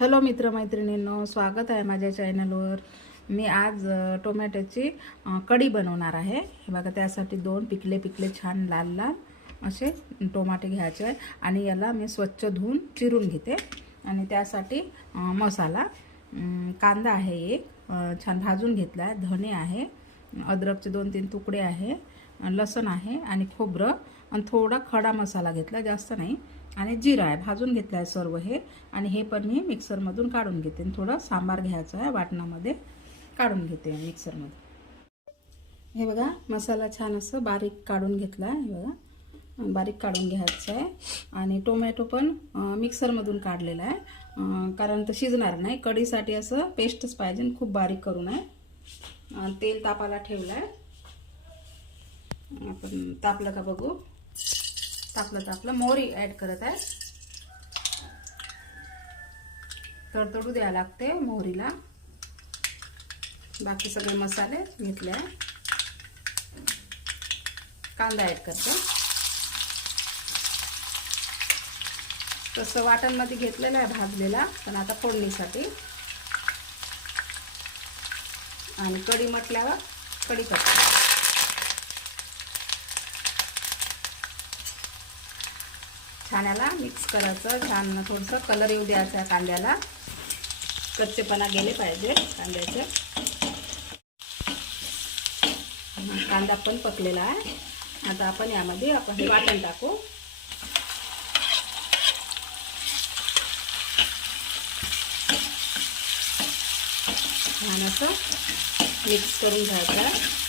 Hello मित्रमैत्रिणींनो स्वागत आहे माझ्या चॅनलवर. मी आज टोमॅटोची कढी बनवणार आहे. हे बघा त्यासाठी दोन पिकले पिकले छान लाल लाल असे टोमाटे घ्यायचे आहे आणि याला मी स्वच्छ धुवून चिरून घेते. आणि त्यासाठी मसाला कांदा आहे एक छान भाजून घेतला आहे धणे आहे अद्रकचे दोन तीन तुकडे आहे लसण आहे आणि खोबरं आणि थोडा खडा मसाला घेतला जास्त नाही. आणि जिरा आहे. भाजून घेतला आहे सर्व हे. आणि हे पण मी मिक्सरमधून काढून घेते. आणि थोडं सांबार घ्यायचं आहे. वाटणामध्ये काढून घेते मिक्सरमध्ये. हे बघा मसाला छान असं बारीक काढून घेतला आहे हे बघा बारीक काढून घ्यायचं आहे. आणि टोमॅटो पण मिक्सरमधून काढलेला आहे. कारण तर शिजणार नाही. कढीसाठी असं पेस्टच पाहिजे खूप बारीक करून आहे. तेल तापाला ठेवलं आहे आपण तापलं का बघू? तापलं तापलं. मोहरी ॲड करत आहे. तडतडू द्यावं लागते मोहरीला. बाकी सगळे मसाले घेतले आहे. कांदा ॲड करते. तसं वाटणमध्ये घेतलेलं आहे भाजलेला पण आता फोडणीसाठी. आणि कढी म्हटल्यावर कढी करते छान याला मिक्स करायचं. छान थोडंसं कलर येऊ द्यायचा कांद्याला. कच्चेपणा गेले पाहिजे कांद्याचे. कांदा पण पकलेला आहे. आता आपण यामध्ये आपण हे वाटण टाकू. छान असं मिक्स करून घ्यायचं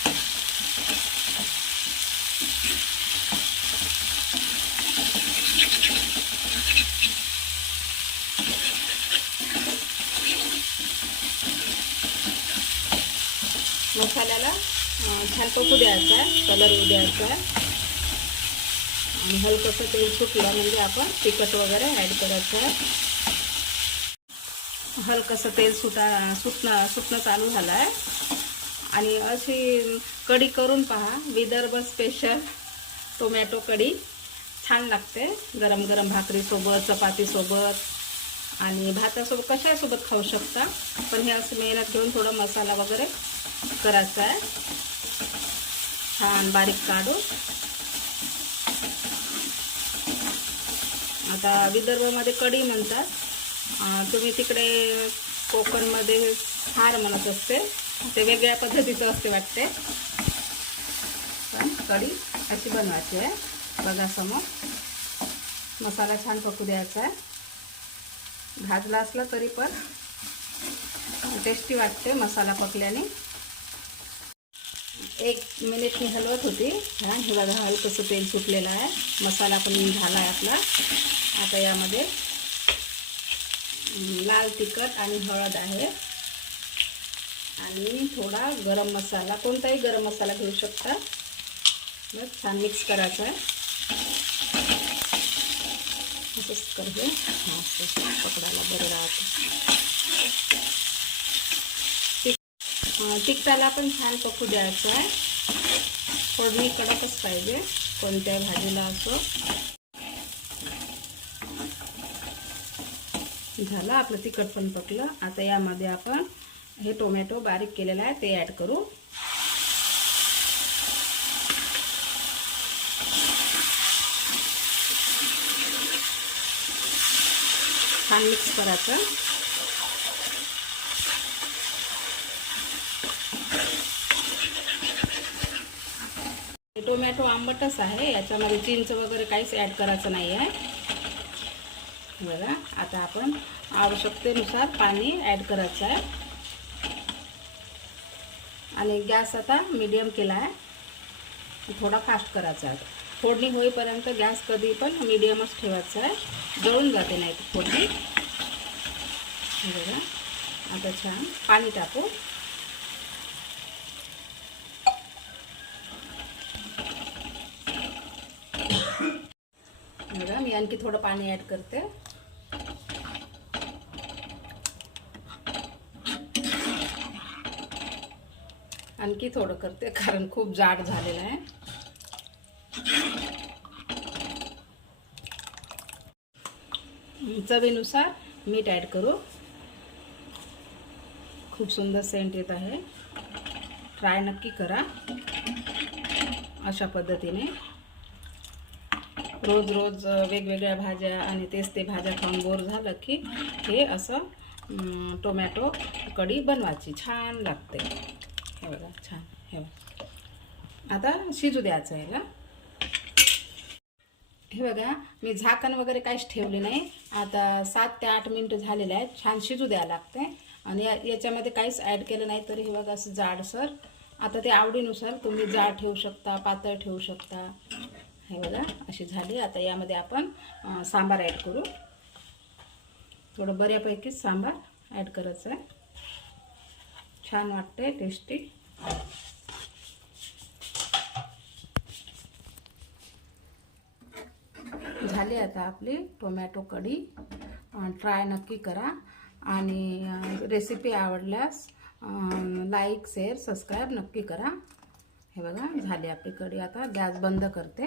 मसाल्याला छान पकू द्यायचा कलर येऊ द्यायचा आणि हलकंसं तेल सुटलं म्हणजे आपण तिखट वगैरे ॲड करायचं हलकंसं तेल सुटा सुटणं सुटणं चालू झालं आहे आणि अशी कढी करून पहा विदर्भ स्पेशल टोमॅटो कढी. छान लागते गरम गरम भाकरीसोबत चपातीसोबत आणि भातासोबत कशासोबत खाऊ शकता? पण हे असं मेहनत घेऊन थोडा मसाला वगैरे करायचा आहे. छान बारीक काढू आता विदर्भामध्ये कढी म्हणतात. तुम्ही तिकडे कोकणमध्ये हार म्हणत असते. ते वेगळ्या पद्धतीचं असते वाटते. पण कढी अशी बनवायची आहे. बघा समोर. मसाला छान पकू द्यायचा आहे. भाजला असला तरी पण टेस्टी वाटते मसाला पकल्याने. एक मिनिट मी हलवत होती. हा हे बघा हलकंसं तेल सुटलेलं आहे. मसाला पण झाला आहे आपला. आता यामध्ये लाल तिखट आणि हळद आहे. आणि थोडा गरम मसाला कोणताही गरम मसाला घेऊ शकता. छान मिक्स करायचं आहे. असंच करते. हां पकडायला बरं राहतं. तिक तिखटाला पण छान पकू द्यायचं आहे. फोडणी कडकच पाहिजे कोणत्या भाजीला असो. झालं आपलं तिखट पण पकलं. आता यामध्ये आपण हे टोमॅटो बारीक केलेलं आहे ते ॲड करू. छान मिक्स करायचं. टोमॅटो आंबटच आहे याच्यामध्ये चिंच वगैरे काहीच ॲड करायचं नाही आहे बघा आता आपण आवश्यकतेनुसार पाणी ॲड करायचं आहे. आणि गॅस आता मीडियम केला आहे. थोडा फास्ट करायचा आहे. फोडणी होईपर्यंत गॅस कधी पण मीडियमच ठेवायचा आहे. जळून जाते नाही फोडणी. बघा. आता छान पाणी टाकू. बघा मी आणखी थोडं पाणी ॲड करते. आणखी थोडं करते कारण खूप जाड झालेलं आहे. चवीनुसार मीठ ॲड करू. खूप सुंदर सेंट येत आहे. ट्राय नक्की करा. अशा पद्धतीने. रोज रोज वेगवेगळ्या भाज्या आणि तेच ते भाज्या खाऊन बोर झालं की हे असं टोमॅटो कढी बनवायची. छान लागते. हे बघा छान. हे बघा. आता शिजू द्यायचं याला हे बघा मी झाकण वगैरे काहीच ठेवले नाही. आता सात ते आठ मिनटं झालेले आहेत. छान शिजू द्यावं लागते. आणि या याच्यामध्ये काहीच ॲड केलं नाही तरी हे बघा असं जाडसर. आता ते आवडीनुसार तुम्ही जाड ठेवू शकता पातळ ठेवू शकता. हे बघा अशी झाली. आता यामध्ये आपण सांबार ॲड करू. थोडं बऱ्यापैकीच सांबार ॲड करायचं आहे छान वाटते टेस्टी झाली आता आपली टोमॅटो कढी. ट्राय नक्की करा. आणि रेसिपी आवडल्यास लाईक शेअर सबस्क्राईब नक्की करा. हे बघा झाली आपली कढी. आता गॅस बंद करते.